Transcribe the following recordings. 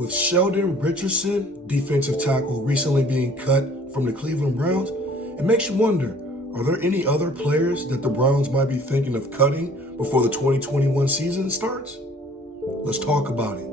With Sheldon Richardson, defensive tackle, recently being cut from the Cleveland Browns, it makes you wonder, are there any other players that the Browns might be thinking of cutting before the 2021 season starts? Let's talk about it.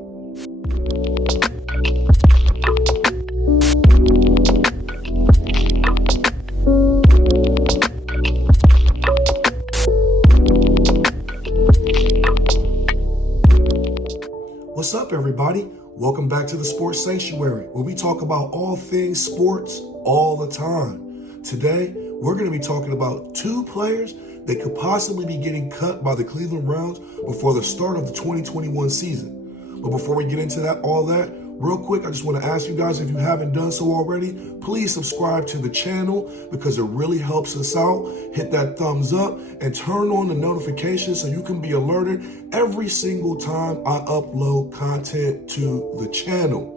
What's up, everybody? Welcome back to the Sports Sanctuary, where we talk about all things sports all the time. Today, we're going to be talking about two players that could possibly be getting cut by the Cleveland Browns before the start of the 2021 season. But before we get into all that, real quick, I just want to ask you guys, if you haven't done so already, please subscribe to the channel because it really helps us out. Hit that thumbs up and turn on the notifications so you can be alerted every single time I upload content to the channel.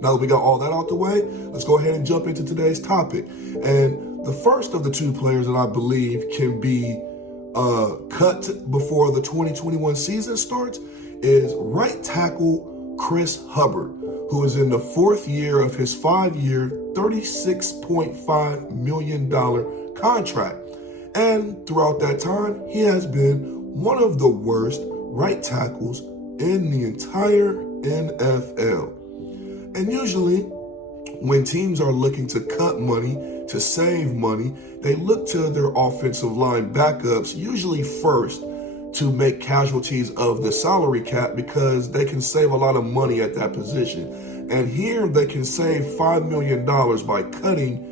Now that we got all that out the way, let's go ahead and jump into today's topic. And the first of the two players that I believe can be cut before the 2021 season starts is right tackle Chris Hubbard, who is in the fourth year of his 5-year, $36.5 million contract. And throughout that time, he has been one of the worst right tackles in the entire NFL. And usually, when teams are looking to cut money, to save money, they look to their offensive line backups, usually first, to make casualties of the salary cap because they can save a lot of money at that position. And here they can save $5 million by cutting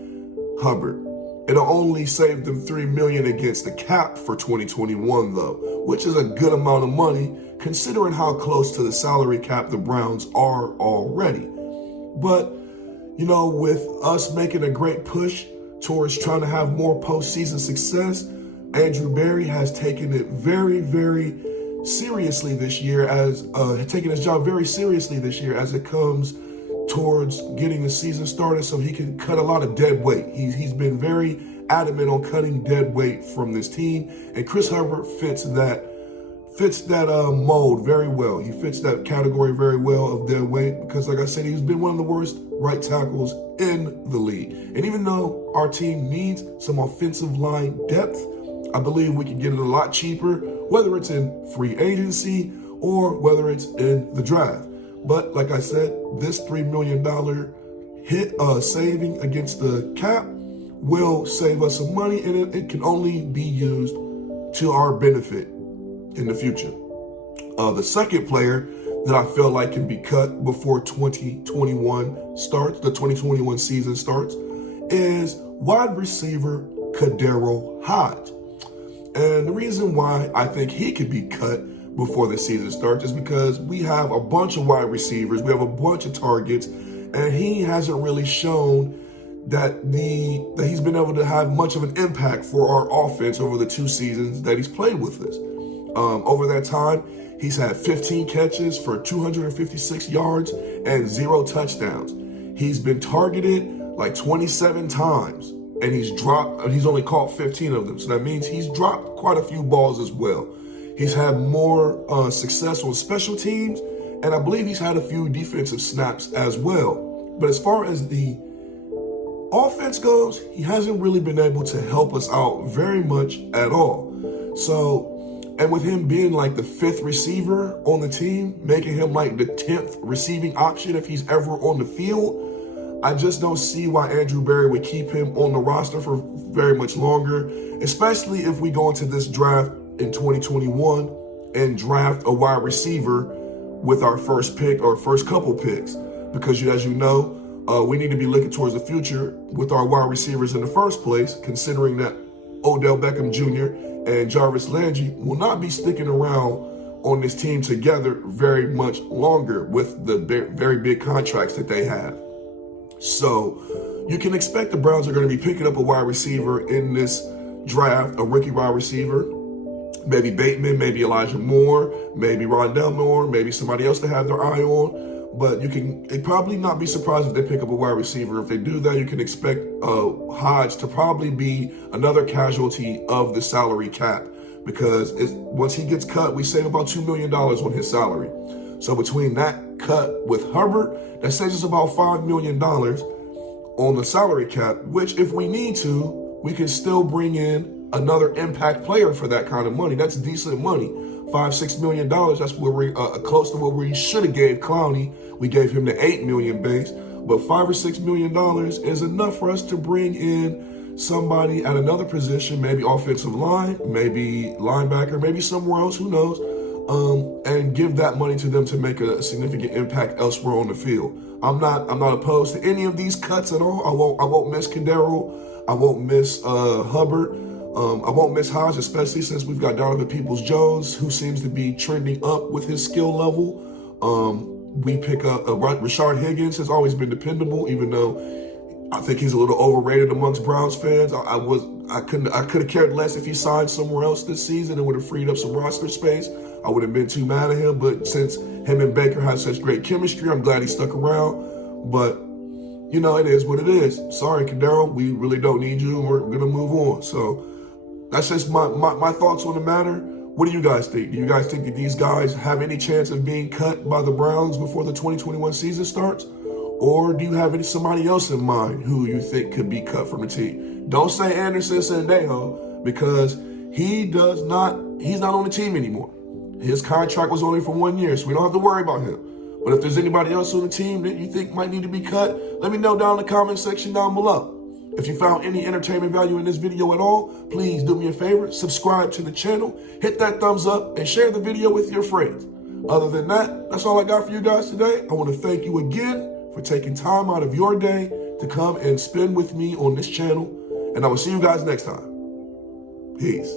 Hubbard. It'll only save them $3 million against the cap for 2021 though, which is a good amount of money considering how close to the salary cap the Browns are already. But, you know, with us making a great push towards trying to have more postseason success, Andrew Berry has taken it very, very seriously this year, taking his job very seriously this year as it comes towards getting the season started so he can cut a lot of dead weight. He's been very adamant on cutting dead weight from this team, and Chris Hubbard fits that mold very well. He fits that category very well of dead weight because, like I said, he's been one of the worst right tackles in the league. And even though our team needs some offensive line depth, I believe we can get it a lot cheaper, whether it's in free agency or whether it's in the draft. But like I said, this $3 million hit saving against the cap will save us some money, and it can only be used to our benefit in the future. The second player that I feel like can be cut before 2021 starts, the 2021 season starts, is wide receiver Kadero Hodge. And the reason why I think he could be cut before the season starts is because we have a bunch of wide receivers, we have a bunch of targets, and he hasn't really shown that he's been able to have much of an impact for our offense over the 2 seasons that he's played with us. Over that time, he's had 15 catches for 256 yards and 0 touchdowns. He's been targeted like 27 times. And he's only caught 15 of them. So that means he's dropped quite a few balls as well. He's had more success on special teams, and I believe he's had a few defensive snaps as well. But as far as the offense goes, he hasn't really been able to help us out very much at all. So, and with him being like the 5th receiver on the team, making him like the 10th receiving option if he's ever on the field, I just don't see why Andrew Berry would keep him on the roster for very much longer, especially if we go into this draft in 2021 and draft a wide receiver with our first pick or first couple picks. Because as you know, we need to be looking towards the future with our wide receivers in the first place, considering that Odell Beckham Jr. and Jarvis Landry will not be sticking around on this team together very much longer with the very big contracts that they have. So you can expect the Browns are going to be picking up a wide receiver in this draft, a rookie wide receiver, maybe Bateman, maybe Elijah Moore, maybe Rondell Moore, maybe somebody else to have their eye on. But they'd probably not be surprised if they pick up a wide receiver. If they do that, you can expect Hodge to probably be another casualty of the salary cap because once he gets cut, we save about $2 million on his salary. So between that cut with Hubbard, that saves us about $5 million on the salary cap, which if we need to, we can still bring in another impact player for that kind of money. That's decent money. $5-6 million. That's where we're close to what we should have gave Clowney. We gave him the $8 million base, but $5 or $6 million is enough for us to bring in somebody at another position, maybe offensive line, maybe linebacker, maybe somewhere else, who knows, and give that money to them to make a significant impact elsewhere on the field. I'm not opposed to any of these cuts at all. I won't miss Cordero. I won't miss Hubbard. I won't miss Hodge, especially since we've got Donovan Peoples-Jones, who seems to be trending up with his skill level. We pick up Rashard Higgins has always been dependable, even though I think he's a little overrated amongst Browns fans. I could have cared less if he signed somewhere else this season and would have freed up some roster space. I would have been too mad at him, but since him and Baker have such great chemistry, I'm glad he stuck around. But you know, it is what it is. Sorry, Cordero, we really don't need you, and we're gonna move on. So that's just my thoughts on the matter. What do you guys think? Do you guys think that these guys have any chance of being cut by the Browns before the 2021 season starts? Or do you have somebody else in mind who you think could be cut from the team? Don't say Anderson Sandejo, because he's not on the team anymore. His contract was only for 1 year, so we don't have to worry about him. But if there's anybody else on the team that you think might need to be cut, let me know down in the comment section down below. If you found any entertainment value in this video at all, please do me a favor, subscribe to the channel, hit that thumbs up, and share the video with your friends. Other than that, that's all I got for you guys today. I want to thank you again for taking time out of your day to come and spend with me on this channel. And I will see you guys next time. Peace.